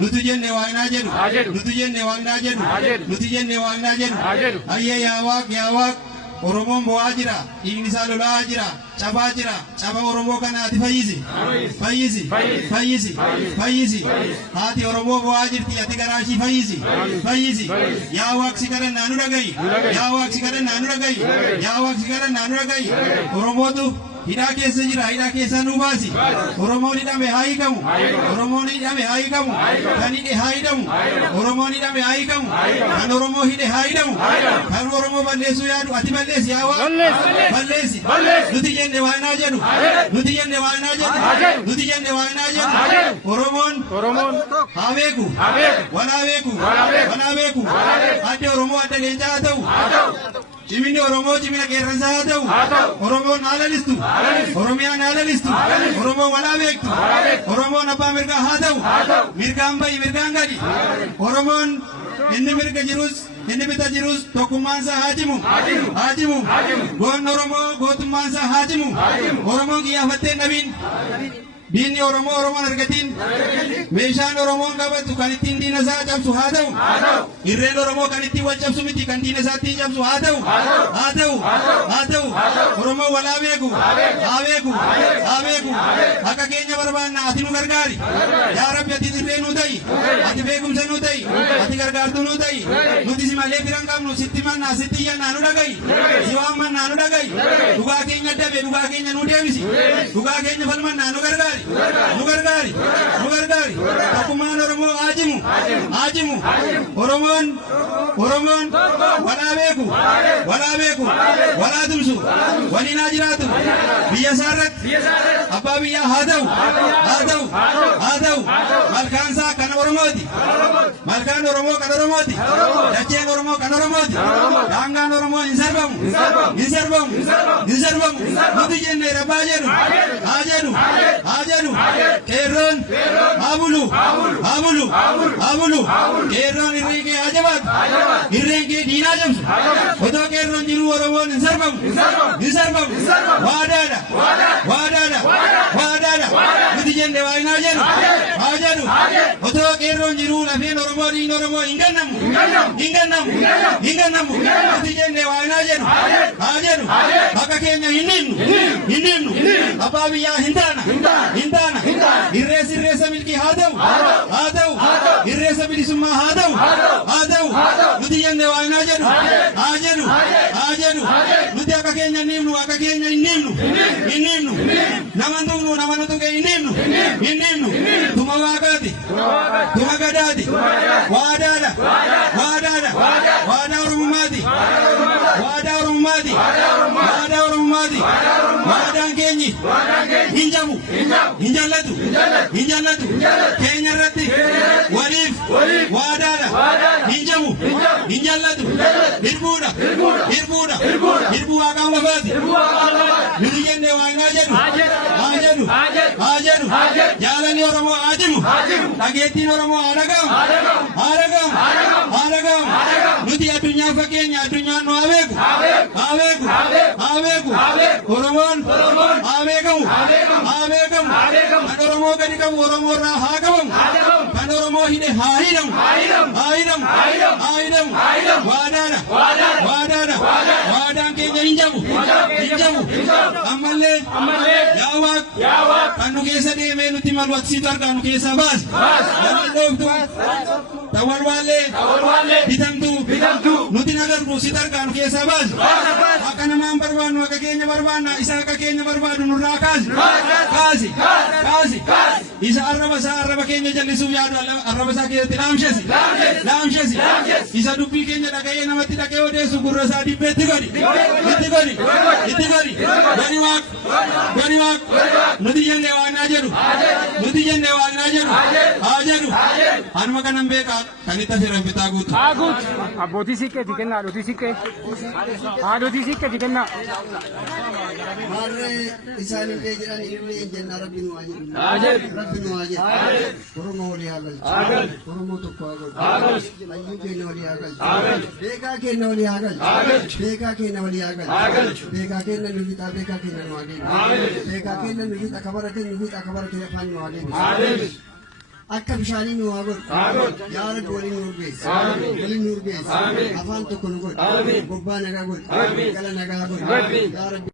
nuti jenne waaqnaa jedhu nuti jenne waaqnaa jedhu nuti jenne waaqnaa jedhu ayyee yaa waaq Oromoon bo'aa jira dhiigni isaa lolaa jira cabaa jira caba Oromoo kanaati fayyisi haati Oromoo bo'aa jirti ati garaashii fayyisi yaa waaqsi kadhannaa nu dhagayi yaa waaqsi kadhannaa nu dhagayi yaa waaqsi kadhannaa nu dhagayi Oromootu hidhaa keessa jira hidhaa keessa nu baasi Oromoon hidhame haa hiikamu Oromoon hidhame haa hiikamu kan hidhe haa hidhamu Oromoon hidhame haa hiikamu kan Oromoo hidhe haa hidhamu kan Oromoo balleessuu yaadu ati balleessi yaa waa balleessi nuti jenne waaqnaa jedhu nuti jenne waaqnaa jedhu nuti jenne waaqnaa jedhu Oromoon haa beeku walaa beeku adde Oromoo adda leencaa haa ta'u Cimini Oromoo cimina qeerransaa haa ta'u Oromoon haa lalistu Oromiyaan haa lalistu Oromoon walaa beektu Oromoon abbaa mirgaa haa ta'u mirgaan bayi mirgaan gadi Oromoon inni mirga jirus inni bita jirus tokkummaansaa haa cimu goonni Oromoo gootummaansaa haa cimu Oromoon qiyaafattee dhabiin diinni Oromoon argatiin meeshaan Oromoon qabatu kan ittiin diina isaa cabsu haa ta'u irreen Oromoo kan ittiin wal cabsu miti kan diina isaa ittiin cabsu haa ta'u Oromoon walaa beeku haa beeku akka keenya barbaanna ati nu gargaari yaa Rabbi ati irree nu ta'i ati beekumsa nu ta'i ati gargaartuu nu ta'i nuti si malee firan qabnu sitti mannaa sitti iyyannaa nu dhagayi si waammannaa nu dhagayi dhugaa keenya dabe dhugaa keenya nu deebisi dhugaa keenya falmannaa nu gargaari nu gargaari tokkummaan Oromoo haa cimu Oromoon walaa beeku walaa tumsu waliin haa jiraatu biyya isaarratti abbaa biyyaa haa ta'u malkaansaa kan Oromooti malkaan Oromoo kan Oromooti dacheen Oromoo kan Oromooti daangaan Oromoo hin sarbamu nuti jenne rabbaa jedhu haa jedhu qeerroon haa bulu qeerroon irreen kee haa jabaatu irreen kee diinaa cabsu otoo qeerroon jiru Oromoon hin sarbamu waadaadha nuti jenne waaqnaa jedhu otoo qeerroon jiru lafeen Oromoo diin Oromoo hin gannamu nuti jenne waaqnaa jedhu akka keenya hin dhiibnu abbaa biyyaa hin taana irreessa milkii haa ta'u irreessa bilisummaa haa ta'u nuti jenne waaqnaa jedhu nuti akka keenya hin dhiibnu nama tuqnu nama nu tuqe hin dhiibnu tuma waaqaati tuma gadaati waadaadha waadaa oromummaati waadaan keenyi hin jabu hin jallatu keenya irratti waliif waadaadha hin jabu hin jallatu hirbuu waaqaan lafaati nuti jenne waaqnaa jedhu jaalalli Oromoo haa cimu dhageettiin Oromoo haa dhagahamu nuti addunyaa fakkeenya addunyaan nu haa beeku Oromoon haa beekamu kan Oromoo gadi qabu Oromoo irraa haa qabamu kan Oromoo hidhe haa hidhamu waadaan keenya hin jabu ammallee yaa waaq kan nu keessa deemee nuti malwaksiitu argaa nu keessaa baasi dhooftu tawalwaallee bitamtu nuti nagarru sit argaa nu keessaa baasi akka namaan barbaannu akka keenya barbaanna isa akka keenya barbaadu nurraa kaasi isa arraba keenya jallisuuf yaadu arraba isaa keessatti laamshesi isa dubbii keenya dhaga'ee namatti dhaga'ee odeessu gurra isaa dibbeetti gadi gadi waaq nuti jenne waaqnaa jedhu haa jedhu anuma kanan beekaa kan itti asiran bitaa guutu abbootii siqqeeti kennaa haadhotii siqqeeti kennaa maarree isaanillee jedhan illee jenna rabbiin waa jedhu Oromoo walii haa galchu Oromoo tokko haa galchu hayyuu keenya walii haa galchu beekaa keenya walii haa galchu beekaa keenya walii haa galchu beekaa keenya nu fixaa beekaa keenya nu haa deebisu beekaa keenya nu fixa kabarate nu fixa kabarate afaan nu haa deebisu akka bishaanii nu haa godhu yaa rabbi waliin nu urgeessi waliin nu urgeessi afaan tokko nu godhu gubbaa nagaa godhu gala nagaa godhu yaa rabbi